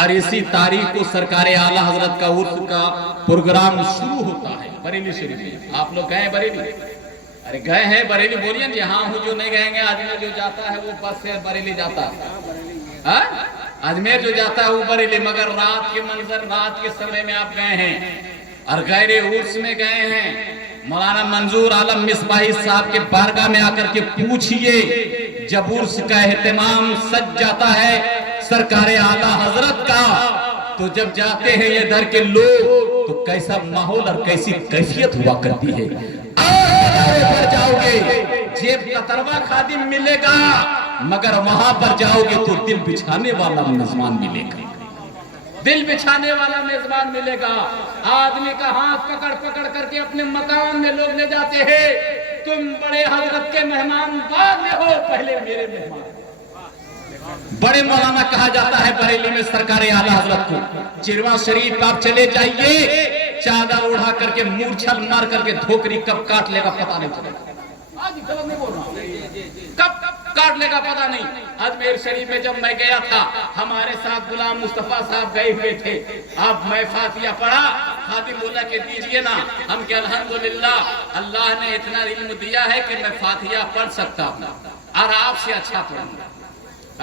اور اسی تاریخ کو سرکار اعلیٰ حضرت کا عرس کا پروگرام شروع ہوتا ہے بریلی شریف میں۔ آپ لوگ گئے ہیں بریلی؟ ارے گئے ہیں بریلی؟ بولیے جی ہاں ہوں۔ جو نہیں گئے گے اجمیر جو جاتا ہے وہ بس سے بریلی جاتا ہے، اجمیر جو جاتا ہے وہ بریلی، مگر رات کے منظر رات کے سمے میں آپ گئے ہیں اور غیر عرس میں گئے ہیں۔ مولانا منظور عالم مصباحی صاحب کے بارگاہ میں آ کر کے پوچھئے، جب عرس کا اہتمام سج جاتا ہے سرکار اعلیٰ حضرت کا، تو جب جاتے ہیں یہ در کے لوگ تو کیسا ماحول اور کیسی کیفیت ہوا کرتی ہے۔ پر جاؤ گے جیب قطروا خادم ملے گا، مگر وہاں پر جاؤ گے تو دل بچھانے والا میزبان ملے گا، دل بچھانے والا میزبان ملے گا۔ آدمی کا ہاتھ پکڑ پکڑ کر کے اپنے مکان میں لوگ لے جاتے ہیں، تم بڑے حضرت کے مہمان بعد میں ہو، پہلے میرے مہمان۔ بڑے مولانا کہا جاتا ہے بریلی میں سرکار اعلیٰ حضرت کو۔ چرواں شریف آپ چلے جائیے، چادر اڑا کر کے مورچھل مار کر کے دھوکری کب کاٹ لے گا پتہ نہیں چلے گا، آج غلط نہیں بول رہا ہوں، کب کاٹ لے گا پتہ نہیں۔ اجمیر شریف میں جب میں گیا تھا، ہمارے ساتھ غلام مصطفیٰ صاحب گئے ہوئے تھے، اب میں فاتحہ پڑھا، خادم بولا کہ دیجئے نا، ہم کہ الحمدللہ اللہ نے اتنا علم دیا ہے کہ میں فاتحہ پڑھ سکتا ہوں اور آپ سے اچھا پڑھوں گا۔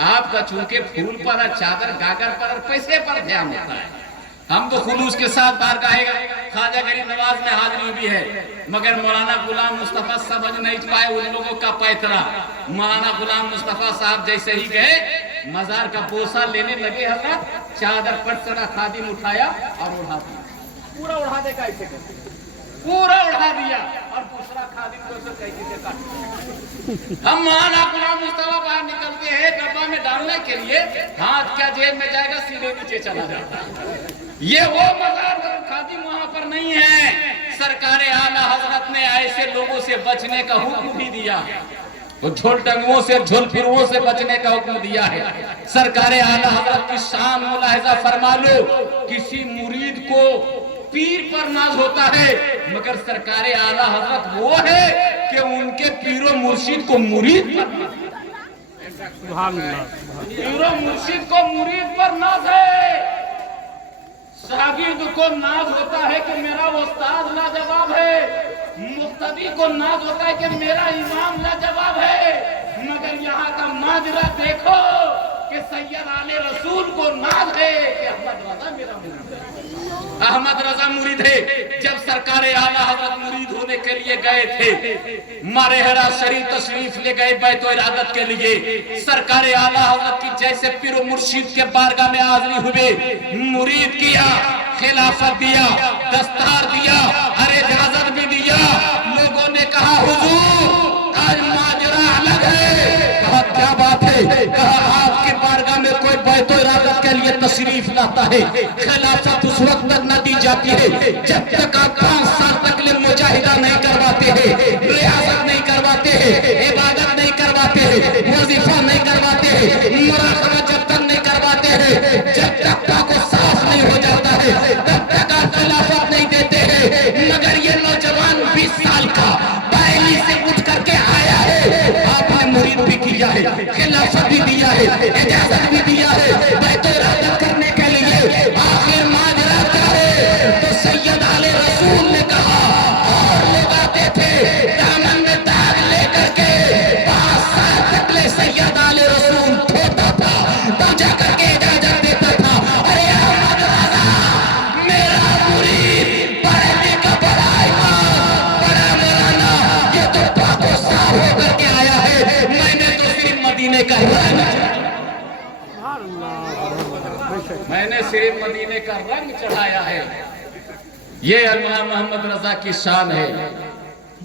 آپ کا چونکہ پھول پر اور چادر گاگر پر اور پیسے پر دھیان ہوتا ہے، ہم تو خلوص کے ساتھ بارگاہ خواجہ غریب نواز میں حاضری بھی ہے، مگر مولانا غلام مصطفیٰ سمجھ نہیں پائے ان لوگوں کا پیترا۔ مولانا غلام مصطفیٰ صاحب جیسے ہی گئے مزار کا بوسہ لینے لگے، حضرت چادر پٹ سڑا خادم اٹھایا اور اڑا دیا، پورا اڑا دے کا ایسے کرتے پورا اڑا دیا، اور دوسرا خادم کو اسے کیسے سے کاٹ۔ ہم مولانا غلام مصطفیٰ باہر نکلتے ہیں ڈبہ میں ڈالنے کے لیے، ہاتھ کیا جیب میں جائے گا سیدھے نیچے چلا جاتا ہے۔ یہ وہ مزار خادم وہاں پر نہیں ہے۔ سرکار اعلیٰ حضرت نے ایسے لوگوں سے بچنے کا حکم بھی دیا ہے، وہ جھول ٹنگوں سے جھول پھروں سے بچنے کا حکم دیا ہے۔ سرکار اعلیٰ حضرت کی شان ملاحظہ فرما لو، کسی مرید کو پیر پر ناز ہوتا ہے، مگر سرکار اعلیٰ حضرت وہ ہے کہ ان کے پیر و مرشد کو مرید پر ناز ہے۔ سبحان اللہ، پیر و مرشد کو مرید پر ناز ہے۔ شاگرد کو ناز ہوتا ہے کہ میرا استاد لاجواب ہے، مقتدی کو ناز ہوتا ہے کہ میرا امام لاجواب ہے، مگر یہاں کا ماجرا دیکھو کہ سید آل رسول کو ناز ہے کہ احمد رضا میرا مرید ہے، احمد رضا مرید ہے۔ جب سرکار اعلیٰ حضرت مرید ہونے کے لیے گئے تھے، مارہرہ شریف تشریف لے گئے بیت و ارادت کے لیے، سرکار اعلیٰ حضرت کی جیسے پیر و مرشد کے بارگاہ میں حاضری ہوئے، مرید کیا، خلافت دیا، دستار دیا، اور اجازت بھی دیا۔ لوگوں نے کہا حضور آج ماجرا الگ ہے، کہا کیا بات ہے؟ کہا آپ کی بارگاہ میں کوئی بیت و ارادت کے لیے تشریف لاتا ہے، خلافت اس وقت تک نہ دی جاتی ہے جب تک آپ 5 سال تک مجاہدہ نہیں کرواتے ہیں، ریاضت نہیں کرواتے ہیں، عبادت نہیں کرواتے ہیں، وظیفہ نہیں کرواتے ہیں، مراقبہ جب تک نہیں کرواتے ہیں، جب تک پاک و صاف نہیں ہو جاتا ہے تب تک آپ خلافت نہیں دیتے ہیں۔ مگر یہ نوجوان 20 سال کا بریلی سے اٹھ کر کے آیا ہے، آپ نے مرید بھی کیا ہے، خلافت بھی دیا ہے، اجازت بھی دیا ہے بیت و ارادت کرنے کے لیے، آخر ماجرا کیا ہے؟ تو سید آل رسول نے کہا، اور لوگ آتے تھے دامن میں داغ لے کر کے، 5 سال تک لے سید آل رسول دھوتا تھا، تو جا کر کے اجازت دیتا تھا، ارے احمد رضا میرا مرید بریلی کا بڑا امام بڑا مولانا، یہ تو پاک و صاف ہو کر کے آیا ہے، میں نے تو صرف مدینے کا رنگ میں نے صرف مدینے کا رنگ چڑھایا ہے۔ یہ علامہ محمد رضا کی شان ہے،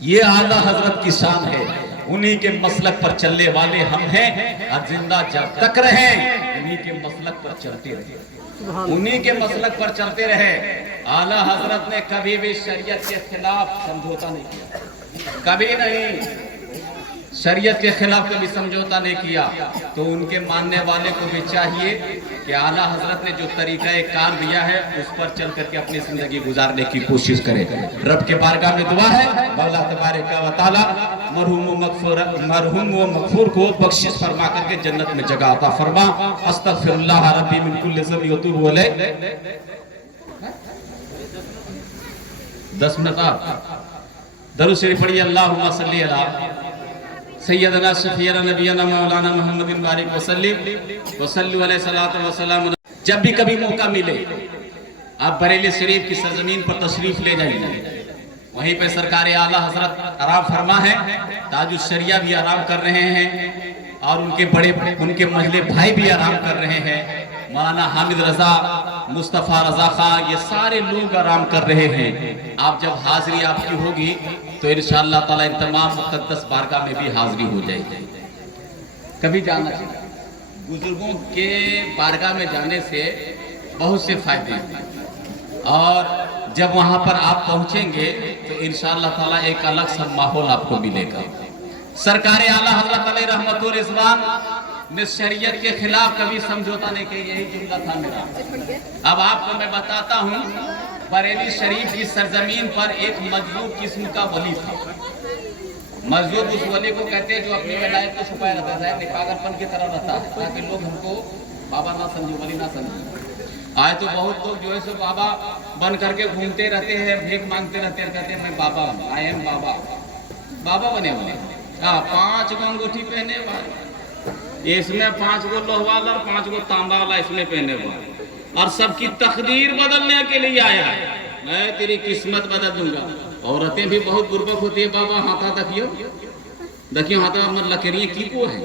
یہ اعلیٰ حضرت کی شان ہے، انہی کے مسلک پر چلنے والے ہم ہیں، اور زندہ جب تک رہیں انہی کے مسلک پر چلتے رہیں، انہی کے مسلک پر چلتے رہے۔ اعلیٰ حضرت نے کبھی بھی شریعت کے خلاف سمجھوتا نہیں کیا، کبھی نہیں۔ शरीयत के खिलाफ कभी समझौता नहीं किया, तो उनके मानने वाले को भी चाहिए कि आला हजरत ने जो तरीका कार दिया है उस पर चल करके अपनी जिंदगी गुजारने की कोशिश करे। रब के बारगाह में दुआ है, अल्लाह तबारक व तआला मरहूम व मगफूर को बख्शिश फरमा करके जन्नत में जगह अता फरमा। अस्तगफिरुल्लाह रब्बी मिन कुल्लि ज़ंबि व अतूबु अलैह। 10 मिनट दरूद शरीफ पढ़िए। अल्लाहुम्मा सल्ली अला सैयदना शफीअना नबीना मौलाना मुहम्मदिन बारिक वसल्लु अलैहि सलातु व सलाम। जब भी कभी मौका मिले आप बरेली शरीफ की सरजमीन पर तशरीफ ले जाइए। वहीं पे सरकार आला हजरत आराम फरमा है, ताजुल शरिया भी आराम कर रहे हैं और उनके मजले भाई भी आराम कर रहे हैं। मौलाना हामिद रजा, मुस्तफ़ा रजा खान, ये सारे लोग आराम कर रहे हैं। आप जब हाजिरी आपकी होगी तो इंशाअल्लाह ताला इन तमाम मुक़द्दस बारगाह में भी हाजिरी हो जाएगी। कभी जाना चाहिए, बुजुर्गों के बारगाह में जाने से बहुत से फायदे हैं और जब वहां पर आप पहुंचेंगे तो इंशाअल्लाह ताला एक अलग सा माहौल आपको मिलेगा। सरकार आला हज़रत अलैहि रहमतुर रिज़वान ने शरीयत के खिलाफ कभी समझौता नहीं किया, यही जुमला था मेरा। अब आपको मैं बताता हूँ, बरेली शरीफ की सरजमीन पर एक मजबूत किस्म का वली था। मजबूत उस वली को कहते हैं जो अपनी विलायत को छुपाए रहता है, पागलपन की तरह रहता है, ताकि लोग हमको बाबा ना समझे, वली ना समझे। आए तो बहुत लोग जो है सो बाबा बन करके घूमते रहते हैं, भीख मांगते रहते हैं, कहते हैं मैं बाबा, आई एम बाबा, बाबा बने हुए। 5 गो अंगूठी पहने वाले, इसमें 5 गो लोहा वाला, 5 गो तांबा वाला इसमें पहने हुआ, और सबकी तकदीर बदलने के लिए आया है। मैं तेरी किस्मत बदल दूंगा। औरतें भी बहुत बुर्बक होती है, बाबा हाथा देखियो देखियो हाथा मतलब लकड़िए की को है।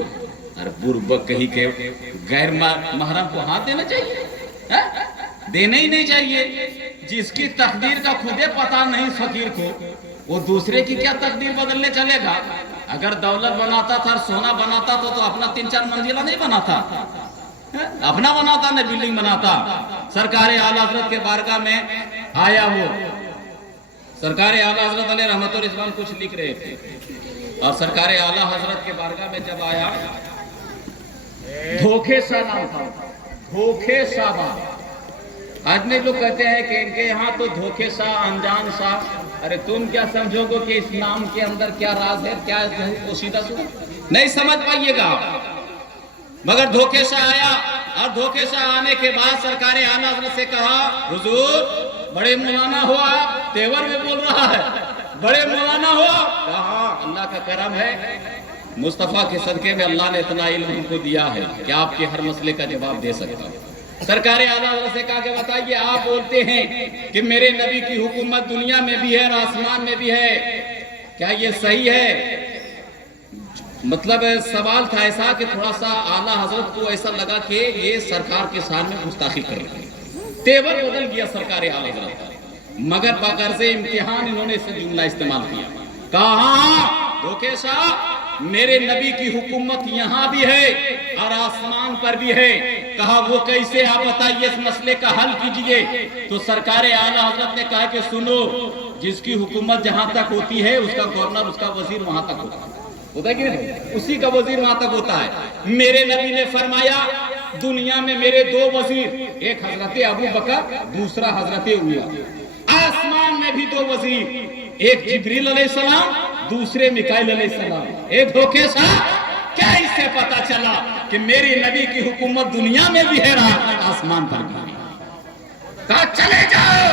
अरे बुर्बक कहीं के गैर महरम को हाथ देना चाहिए है? देना ही नहीं चाहिए। जिसकी तकदीर का खुदे पता नहीं फकीर को, वो दूसरे की क्या तकदीर बदलने चलेगा। अगर दौलत बनाता था, सोना बनाता तो अपना 3-4 मंजिला नहीं बनाता, अपना बनाता, न बिल्डिंग बनाता। सरकार आला हजरत के बारगाह में आया हो, सरकार आला हजरत अलैहि रहमतुर रिज़वान कुछ लिख रहे थे और सरकार आला हजरत के बारगाह में जब आया, धोखे सा नाम था, धोखे साबा। आदमी लोग कहते हैं कि इनके यहाँ तो धोखे सा, अनजान सा। अरे तुम क्या समझोगे कि इस नाम के अंदर क्या राज है, क्या पोशीदा नहीं समझ पाइएगा। मगर धोखे से आया और धोखे से आने के बाद सरकार आला हज़रत से कहा, हुजूर बड़े मौलाना हो आप, तेवर में बोल रहा है, बड़े मौलाना हो। कहा अल्लाह का करम है, मुस्तफ़ा के सदके में अल्लाह ने इतना इल्म हमको दिया है कि आपके हर मसले का जवाब दे सकता हूँ। सरकार आला हज़रत से कहा कि बताइए, आप बोलते हैं कि मेरे नबी की हुकूमत दुनिया में भी है और आसमान में भी है, क्या ये सही है? मतलब सवाल था ऐसा कि थोड़ा सा आला हजरत को ऐसा लगा कि ये सरकार के सामने गुस्ताखी कर रहे हैं। तेवर बदल गया सरकार आला हजरत का, मगर बगैर से इम्तिहान इन्होंने इसे जुमला इस्तेमाल किया। कहा धोखे सा, मेरे नबी की हुकूमत यहाँ भी है और आसमान पर भी है। कहा वो कैसे, आप बताइए, इस मसले का हल कीजिए। तो सरकार आला हजरत ने कहा कि सुनो, जिसकी हुकूमत जहाँ तक होती है उसका गवर्नर, उसका वजीर वहां तक होता है कि नहीं? उसी का वजीर वहां तक होता है। मेरे नबी ने फरमाया, दुनिया में मेरे 2 वजीर, एक हजरत अबू बकर, दूसरा हजरत उमर। आसमान में भी 2 वजीर, एक जिब्रील अलैहिस्सलाम, दूसरे मिकाईल अलैहिस्सलाम। एक धोखे सा क्या इससे पता चला कि मेरे नबी की हुकूमत दुनिया में भी है, आसमान पर भी। कहा चले जाओ,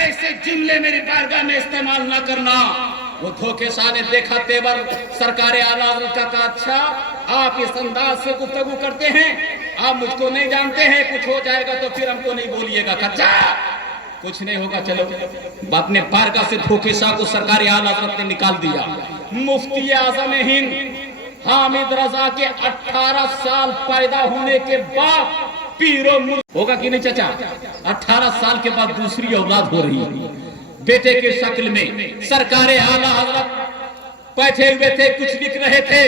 ऐसे जुमले मेरी बारगाह में इस्तेमाल ना करना। वो धोखे सा ने देखा तेवर सरकार आला हज़रत का, कहा अच्छा आप इस अंदाज से गुफ्तगू करते हैं, आप मुझको नहीं जानते हैं, कुछ हो जाएगा तो फिर हमको नहीं बोलिएगा। कच्चा कुछ नहीं होगा, चलो। अपने बारगाह से धोखे सा को सरकार आला हज़रत ने निकाल दिया। मुफ्ती आज़म हिंद हामिद रजा के 18 साल पैदा होने के बाद पीरो होगा कि नहीं चाचा? 18 साल के बाद दूसरी औलाद हो रही है बेटे के शक्ल में। सरकार आला हजरत बैठे हुए थे, कुछ लिख रहे थे।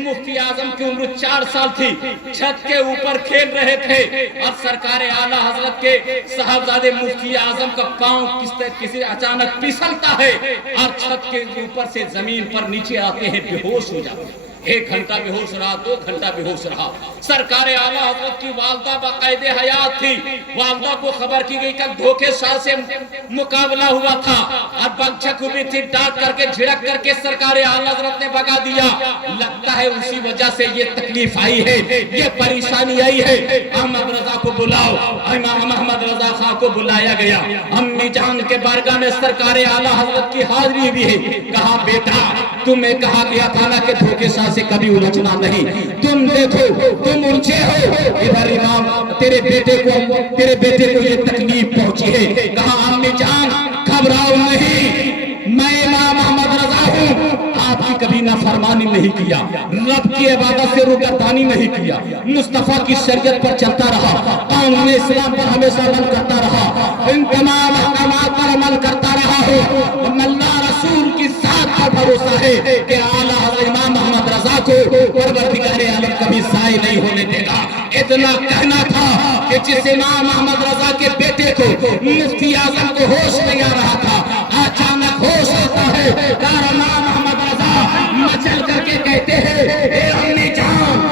मुफ्ती आजम की उम्र 4 साल थी, छत के ऊपर खेल रहे थे और सरकार आला हजरत के साहबजादे मुफ्ती आजम का पांव किसी अचानक फिसलता है और छत के ऊपर से जमीन पर नीचे आते हैं, बेहोश हो जाते हैं। 1 घंटा बेहोश रहा, 2 घंटा बेहोश रहा। सरकार आला हजरत की वालदा बाकायदे हयात थी। वालदा को खबर की गई कल धोखेशाह से मुकाबला हुआ था और बच्चा भी थी, डांट करके झिड़क करके सरकार आला हजरत ने भगा दिया। लगता है उसी वजह से ये तकलीफ आई है, ये परेशानी आई है। अहमद रजा को बुलाओ, इमाम अहमद रजा खां को बुलाया गया। अम्मी जान के बारगाह में सरकार आला हजरत की हाजिरी भी है। कहा बेटा, तुम्हें कहा गया था ना कि धोखेशाह से कभी उलझना नहीं। तुम देखो, तुम उलझे हो। इधर इमाम तेरे बेटे को ये तकलीफ पहुंची है। कहा अम्मी जान घबराओ नहीं, मैं इमाम अहमद रजा हूं। आपकी कभी नाफरमानी नहीं किया, रब की इबादत से रुगरदानी नहीं किया, मुस्तफा की शरीयत पर चलता रहा, कानून इस्लाम पर हमेशा अमल करता रहा, इन तमाम अहकामात पर अमल करता रहा हो। अल्लाह रसूल की जात पर भरोसा है कि आला हज़रत इमाम अहमद रजा को परवरदिगार आलम कभी ज़ाय नहीं होने देगा। इतना कहना था कि जिस इमाम अहमद रजा के बेटे को मुफ्ती आजम को होश नहीं आ रहा था, अचानक होश आता है। इमाम अहमद रजा मचल करके कहते हैं, ए अम्मी जान